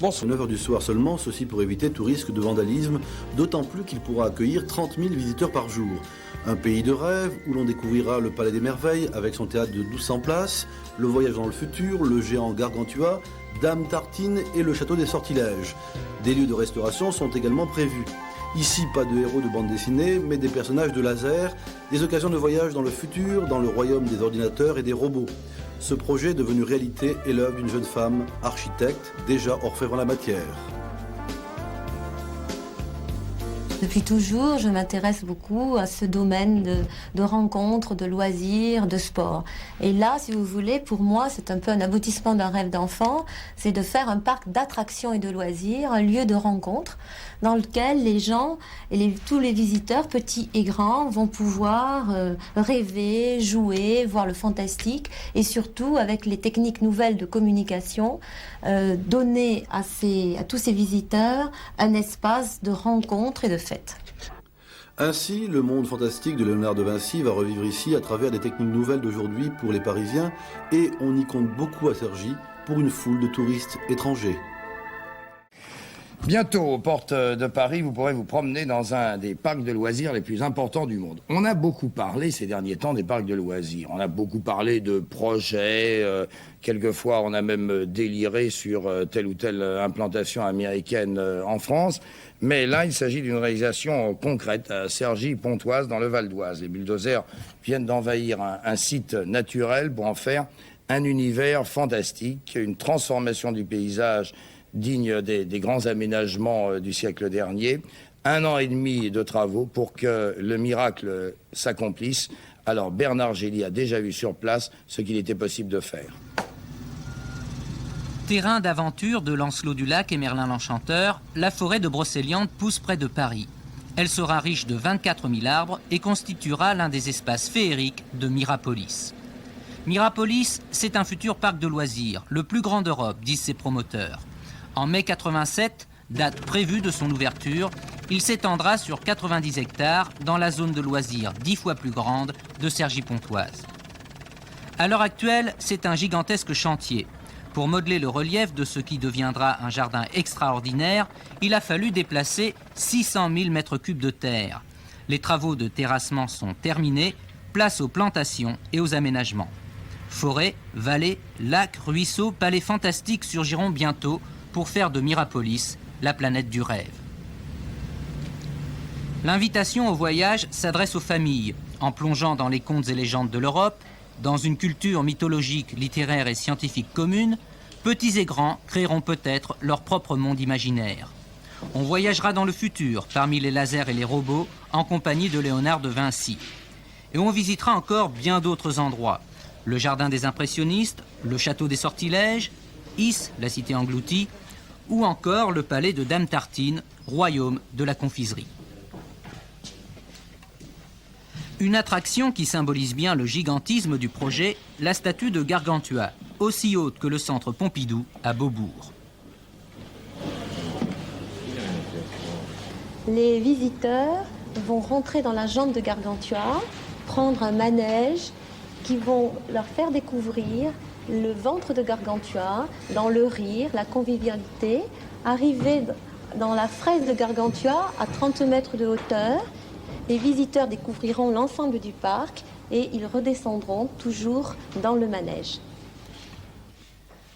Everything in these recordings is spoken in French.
Bonsoir. 9h du soir seulement, ceci pour éviter tout risque de vandalisme, d'autant plus qu'il pourra accueillir 30 000 visiteurs par jour. Un pays de rêve où l'on découvrira le Palais des Merveilles avec son théâtre de 1200 places, le voyage dans le futur, le géant Gargantua, Dame Tartine et le château des Sortilèges. Des lieux de restauration sont également prévus. Ici, pas de héros de bande dessinée, mais des personnages de laser, des occasions de voyage dans le futur, dans le royaume des ordinateurs et des robots. Ce projet, devenu réalité, est l'œuvre d'une jeune femme, architecte, déjà orfèvre en la matière. Depuis toujours, je m'intéresse beaucoup à ce domaine de rencontres, de loisirs, de sport. Et là, si vous voulez, pour moi, c'est un peu un aboutissement d'un rêve d'enfant, c'est de faire un parc d'attractions et de loisirs, un lieu de rencontre dans lequel les gens et tous les visiteurs, petits et grands, vont pouvoir rêver, jouer, voir le fantastique et surtout, avec les techniques nouvelles de communication, donner à tous ces visiteurs un espace de rencontre et de fête. Ainsi, le monde fantastique de Léonard de Vinci va revivre ici à travers des techniques nouvelles d'aujourd'hui pour les Parisiens et on y compte beaucoup à Cergy pour une foule de touristes étrangers. Bientôt, aux portes de Paris, vous pourrez vous promener dans un des parcs de loisirs les plus importants du monde. On a beaucoup parlé ces derniers temps des parcs de loisirs. On a beaucoup parlé de projets. Quelquefois, on a même déliré sur telle ou telle implantation américaine en France. Mais là, il s'agit d'une réalisation concrète à Cergy-Pontoise, dans le Val d'Oise. Les bulldozers viennent d'envahir un site naturel pour en faire un univers fantastique, une transformation du paysage digne des grands aménagements du siècle dernier. 1 an et demi de travaux pour que le miracle s'accomplisse. Alors Bernard Gély a déjà vu sur place ce qu'il était possible de faire. Terrain d'aventure de Lancelot-du-Lac et Merlin l'Enchanteur, la forêt de Brocéliande pousse près de Paris. Elle sera riche de 24 000 arbres et constituera l'un des espaces féeriques de Mirapolis. Mirapolis, c'est un futur parc de loisirs, le plus grand d'Europe, disent ses promoteurs. En mai 87, date prévue de son ouverture, il s'étendra sur 90 hectares dans la zone de loisirs 10 fois plus grande de Cergy-Pontoise. À l'heure actuelle, c'est un gigantesque chantier. Pour modeler le relief de ce qui deviendra un jardin extraordinaire, il a fallu déplacer 600 000 mètres cubes de terre. Les travaux de terrassement sont terminés, place aux plantations et aux aménagements. Forêts, vallées, lacs, ruisseaux, palais fantastiques surgiront bientôt pour faire de Mirapolis la planète du rêve. L'invitation au voyage s'adresse aux familles, en plongeant dans les contes et légendes de l'Europe, dans une culture mythologique, littéraire et scientifique commune, petits et grands créeront peut-être leur propre monde imaginaire. On voyagera dans le futur, parmi les lasers et les robots, en compagnie de Léonard de Vinci. Et on visitera encore bien d'autres endroits. Le jardin des impressionnistes, le château des Sortilèges, Is, la cité engloutie, ou encore le palais de Dame Tartine, royaume de la confiserie. Une attraction qui symbolise bien le gigantisme du projet, la statue de Gargantua, aussi haute que le centre Pompidou à Beaubourg. Les visiteurs vont rentrer dans la jambe de Gargantua, prendre un manège qui vont leur faire découvrir le ventre de Gargantua, dans le rire, la convivialité, arriver dans la fraise de Gargantua à 30 mètres de hauteur. Les visiteurs découvriront l'ensemble du parc et ils redescendront toujours dans le manège.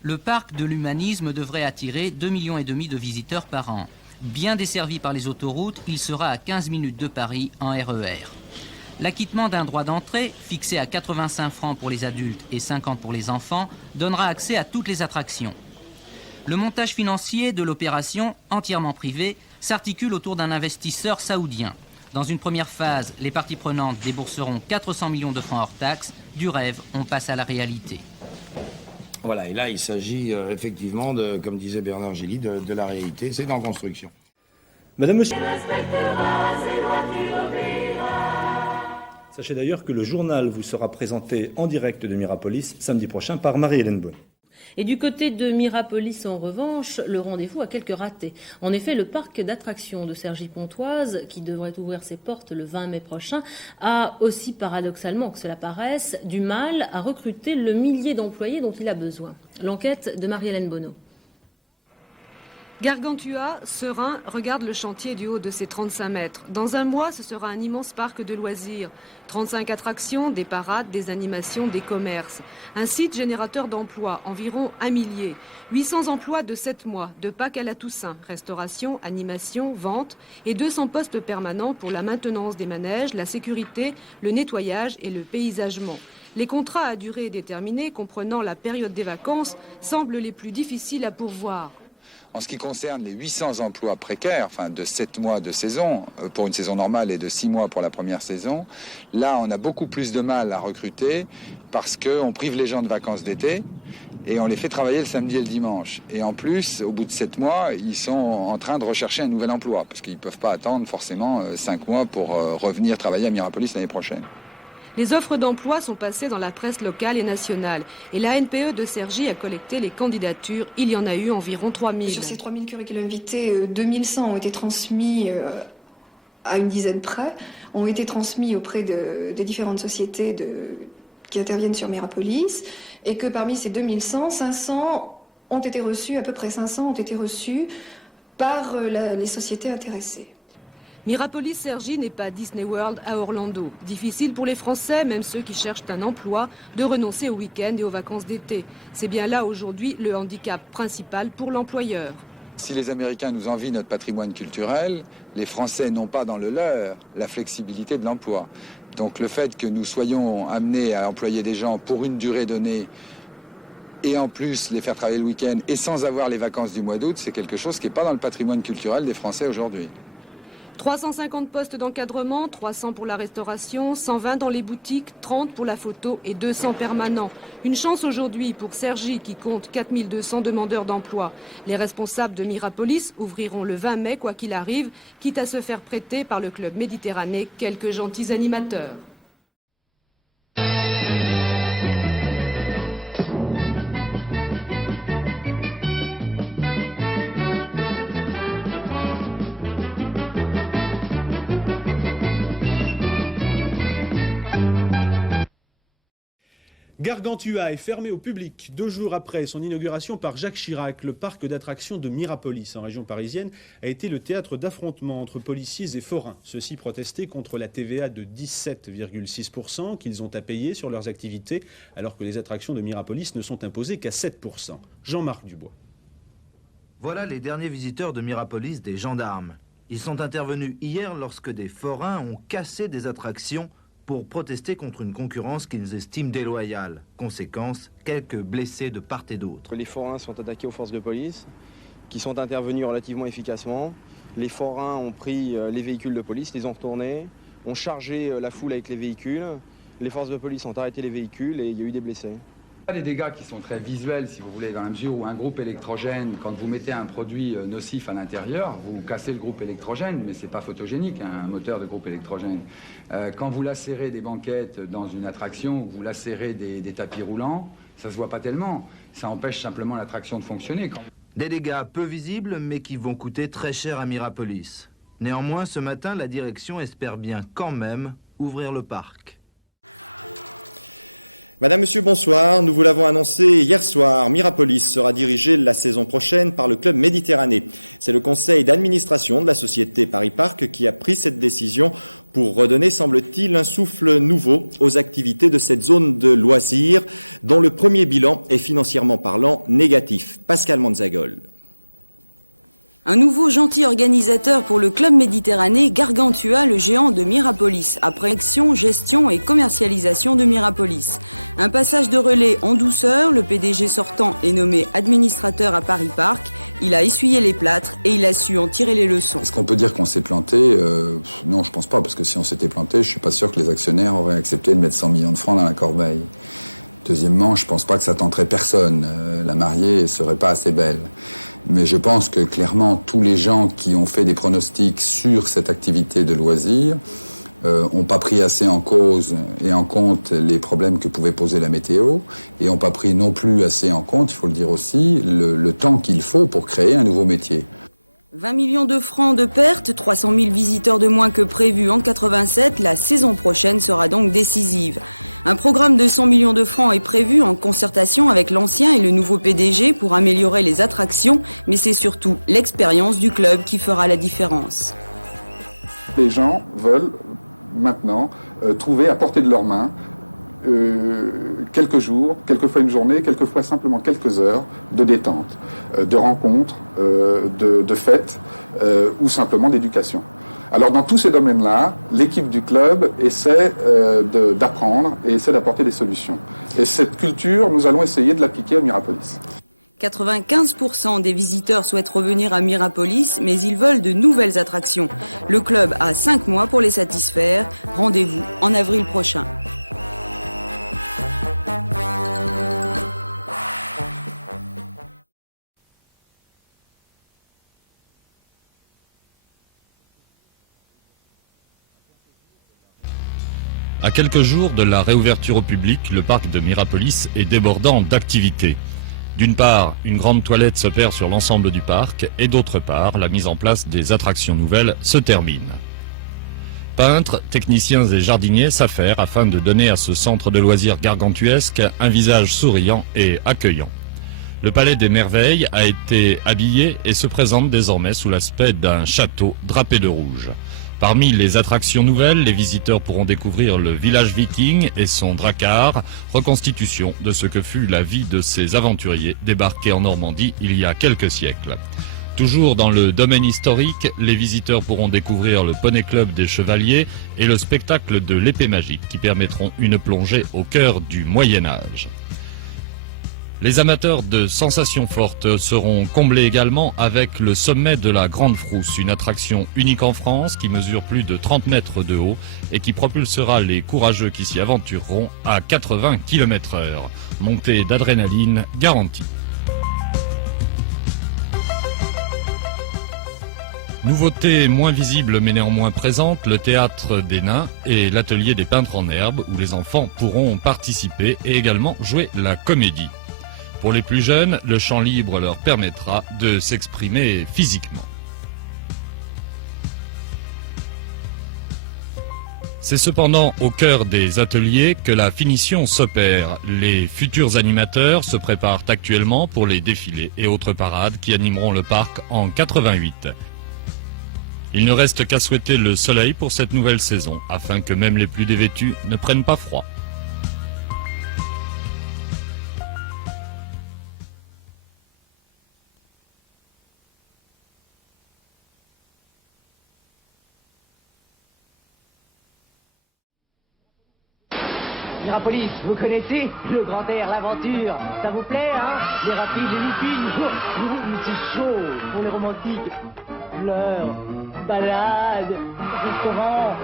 Le parc de l'humanisme devrait attirer 2,5 millions de visiteurs par an. Bien desservi par les autoroutes, il sera à 15 minutes de Paris en RER. L'acquittement d'un droit d'entrée, fixé à 85 francs pour les adultes et 50 pour les enfants, donnera accès à toutes les attractions. Le montage financier de l'opération, entièrement privé, s'articule autour d'un investisseur saoudien. Dans une première phase, les parties prenantes débourseront 400 millions de francs hors taxes. Du rêve, on passe à la réalité. Voilà, et là, il s'agit effectivement, comme disait Bernard Gély, de la réalité. C'est en construction. Madame, Monsieur... Sachez d'ailleurs que le journal vous sera présenté en direct de Mirapolis samedi prochain par Marie-Hélène Beaune. Et du côté de Mirapolis, en revanche, le rendez-vous a quelques ratés. En effet, le parc d'attractions de Cergy-Pontoise, qui devrait ouvrir ses portes le 20 mai prochain, a aussi, paradoxalement que cela paraisse, du mal à recruter le millier d'employés dont il a besoin. L'enquête de Marie-Hélène Bonneau. Gargantua, serein, regarde le chantier du haut de ses 35 mètres. Dans un mois, ce sera un immense parc de loisirs. 35 attractions, des parades, des animations, des commerces. Un site générateur d'emplois, environ 1 millier. 800 emplois de 7 mois, de Pâques à la Toussaint. Restauration, animation, vente et 200 postes permanents pour la maintenance des manèges, la sécurité, le nettoyage et le paysagement. Les contrats à durée déterminée, comprenant la période des vacances, semblent les plus difficiles à pourvoir. En ce qui concerne les 800 emplois précaires, enfin de 7 mois de saison pour une saison normale et de 6 mois pour la première saison, là on a beaucoup plus de mal à recruter parce qu'on prive les gens de vacances d'été et on les fait travailler le samedi et le dimanche. Et en plus, au bout de 7 mois, ils sont en train de rechercher un nouvel emploi parce qu'ils ne peuvent pas attendre forcément 5 mois pour revenir travailler à Mirapolis l'année prochaine. Les offres d'emploi sont passées dans la presse locale et nationale. Et la NPE de Cergy a collecté les candidatures. Il y en a eu environ 3000. Sur ces 3000 curriculums vitae, 2100 ont été transmis à une dizaine près, ont été transmis auprès des différentes sociétés qui interviennent sur Mirapolis, et que parmi ces 2100, 500 ont été reçus, à peu près 500 ont été reçus par les sociétés intéressées. Mirapolis-Cergy n'est pas Disney World à Orlando. Difficile pour les Français, même ceux qui cherchent un emploi, de renoncer au week-end et aux vacances d'été. C'est bien là aujourd'hui le handicap principal pour l'employeur. Si les Américains nous envient notre patrimoine culturel, les Français n'ont pas dans le leur la flexibilité de l'emploi. Donc le fait que nous soyons amenés à employer des gens pour une durée donnée et en plus les faire travailler le week-end et sans avoir les vacances du mois d'août, c'est quelque chose qui n'est pas dans le patrimoine culturel des Français aujourd'hui. 350 postes d'encadrement, 300 pour la restauration, 120 dans les boutiques, 30 pour la photo et 200 permanents. Une chance aujourd'hui pour Cergy qui compte 4200 demandeurs d'emploi. Les responsables de Mirapolis ouvriront le 20 mai quoi qu'il arrive, quitte à se faire prêter par le club Méditerranée quelques gentils animateurs. Gargantua est fermé au public 2 jours après son inauguration par Jacques Chirac. Le parc d'attractions de Mirapolis, en région parisienne, a été le théâtre d'affrontements entre policiers et forains. Ceux-ci protestaient contre la TVA de 17,6% qu'ils ont à payer sur leurs activités, alors que les attractions de Mirapolis ne sont imposées qu'à 7%. Jean-Marc Dubois. Voilà les derniers visiteurs de Mirapolis, des gendarmes. Ils sont intervenus hier lorsque des forains ont cassé des attractions pour protester contre une concurrence qu'ils estiment déloyale. Conséquence, quelques blessés de part et d'autre. Les forains sont attaqués aux forces de police, qui sont intervenus relativement efficacement. Les forains ont pris les véhicules de police, les ont retournés, ont chargé la foule avec les véhicules. Les forces de police ont arrêté les véhicules et il y a eu des blessés. Des dégâts qui sont très visuels, si vous voulez, dans la mesure où un groupe électrogène, quand vous mettez un produit nocif à l'intérieur, vous cassez le groupe électrogène, mais c'est pas photogénique, un moteur de groupe électrogène. Quand vous lacérez des banquettes dans une attraction, vous lacérez des tapis roulants, ça se voit pas tellement. Ça empêche simplement l'attraction de fonctionner. Des dégâts peu visibles, mais qui vont coûter très cher à Mirapolis. Néanmoins, ce matin, la direction espère bien quand même ouvrir le parc. Madame, Monsieur, bonsoir. Nous vous l'avons annoncé hier soir, Mirapolis sera dirigé la saison prochaine par le club Méditerranée. C'est le conseil d'administration de la société Paris Parc qui a pris cette décision pour redonner, semble-t-il, un souffle nouveau aux activités de cette zone de loisirs dont le premier bilan est financièrement parlant négatif. Pascal Manzagol. Un nouveau gentil organisateur pour le club Méditerranée, Gargantua, le géant de Mirapolis, après action, gestion et commercialisation de Mirapolis. Un passage de relais en douceur, le PDG sortant est nommé administrateur à Paris Parc. Il a essuyé les plâtres et il a su en tirer les leçons. Est-ce qu'on peut dire qu'on s'est planté ? Non, je pense pas, parce que si on s'était planté, je suis pas sûr que les actionnaires auraient accepté de mettre 100 millions de francs dans la corbeille. Deuxièmement, je pense pas que ça tenterait personne. La mariée serait pas assez belle. Mais je pense que clairement, tous les gens qui ont fait des pronostics sur cette activité de loisirs n'ont pas pris assez en cause et en compte les problèmes que pouvait poser la météo et n'ont pas pris non plus assez en compte, il faut le dire aussi, le temps qu'il faut pour créer un nouveau métier. 20 millions de francs de pertes, 300 000 visiteurs de moins que prévu en 87, la saison prochaine sera donc décisive. Un programme de 100 millions de francs est prévu en concertation avec l'ancien et le nouveau PDG pour améliorer les attractions, mais c'est surtout l'expérience du club qui fera la différence. Les gens veulent maintenant trouver à portée de leurs mains quelques jours, quelquefois une journée, quelquefois simplement quelques heures de détente, de rencontres, de fêtes ou simplement d'éducation. Alors dans tous ces domaines-là, l'équipe du club essaie d'apprendre et essaie d'apporter des solutions. Et cette culture, nous allons essayer de l'appliquer à Mirapolis. 95% des visiteurs souhaitent revenir à Mirapolis, mais ils veulent de nouvelles attractions. Le club a 5 mois pour les satisfaire. Rendez-vous en avril prochain. Mirapolis, vous connaissez le grand air, l'aventure. Ça vous plaît, hein? Les rapides, les loopings. C'est chaud pour les romantiques. Fleurs, balades, restaurants.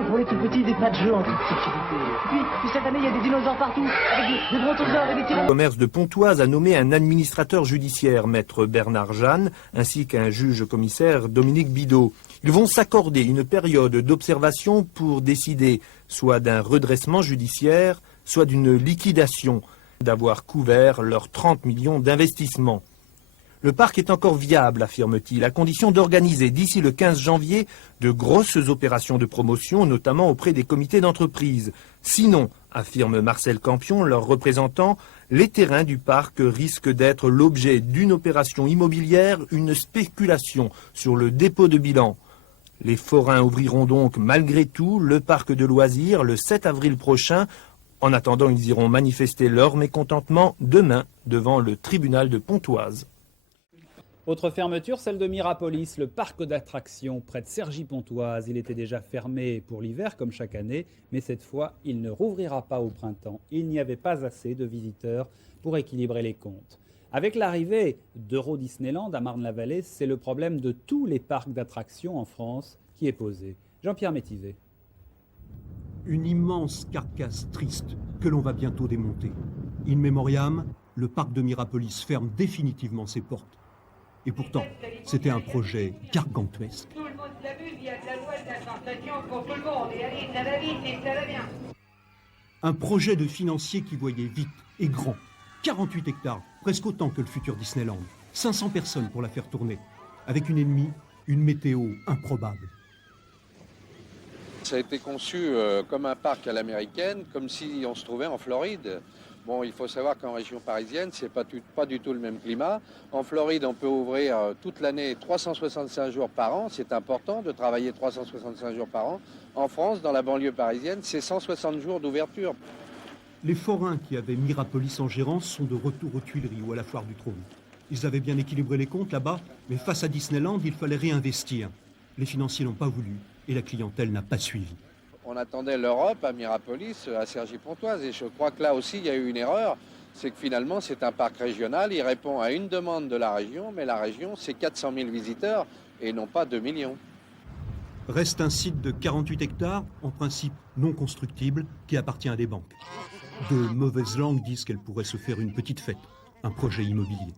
Et pour les tout petits, des pas de jeu en toute sécurité. Puis cette année, il y a des dinosaures partout, avec des brontosaures et des tyrans. Le commerce de Pontoise a nommé un administrateur judiciaire, maître Bernard Jeanne, ainsi qu'un juge-commissaire, Dominique Bidot. Ils vont s'accorder une période d'observation pour décider soit d'un redressement judiciaire, soit d'une liquidation, d'avoir couvert leurs 30 millions d'investissements. Le parc est encore viable, affirme-t-il, à condition d'organiser d'ici le 15 janvier de grosses opérations de promotion, notamment auprès des comités d'entreprise. Sinon, affirme Marcel Campion, leur représentant, les terrains du parc risquent d'être l'objet d'une opération immobilière, une spéculation sur le dépôt de bilan. Les forains ouvriront donc malgré tout le parc de loisirs le 7 avril prochain. En attendant, ils iront manifester leur mécontentement demain devant le tribunal de Pontoise. Autre fermeture, celle de Mirapolis, le parc d'attractions près de Cergy-Pontoise. Il était déjà fermé pour l'hiver comme chaque année, mais cette fois, il ne rouvrira pas au printemps. Il n'y avait pas assez de visiteurs pour équilibrer les comptes. Avec l'arrivée d'Euro Disneyland à Marne-la-Vallée, c'est le problème de tous les parcs d'attractions en France qui est posé. Jean-Pierre Métivet. Une immense carcasse triste que l'on va bientôt démonter. In memoriam, le parc de Mirapolis ferme définitivement ses portes. Et pourtant, c'était un projet gargantuesque. Tout le monde s'amuse, il y a de la loi, de la sensation pour tout le monde. Et allez, ça va vite et ça va bien. Un projet de financier qui voyait vite et grand. 48 hectares, presque autant que le futur Disneyland. 500 personnes pour la faire tourner. Avec une ennemie, une météo improbable. Ça a été conçu comme un parc à l'américaine, comme si on se trouvait en Floride. Bon, il faut savoir qu'en région parisienne, c'est pas du tout le même climat. En Floride, on peut ouvrir toute l'année 365 jours par an. C'est important de travailler 365 jours par an. En France, dans la banlieue parisienne, c'est 160 jours d'ouverture. Les forains qui avaient Mirapolis en gérance sont de retour aux Tuileries ou à la Foire du Trône. Ils avaient bien équilibré les comptes là-bas, mais face à Disneyland, il fallait réinvestir. Les financiers n'ont pas voulu et la clientèle n'a pas suivi. On attendait l'Europe à Mirapolis, à Cergy-Pontoise, et je crois que là aussi il y a eu une erreur, c'est que finalement c'est un parc régional, il répond à une demande de la région, mais la région c'est 400 000 visiteurs et non pas 2 millions. Reste un site de 48 hectares, en principe non constructible, qui appartient à des banques. De mauvaises langues disent qu'elle pourrait se faire une petite fête, un projet immobilier.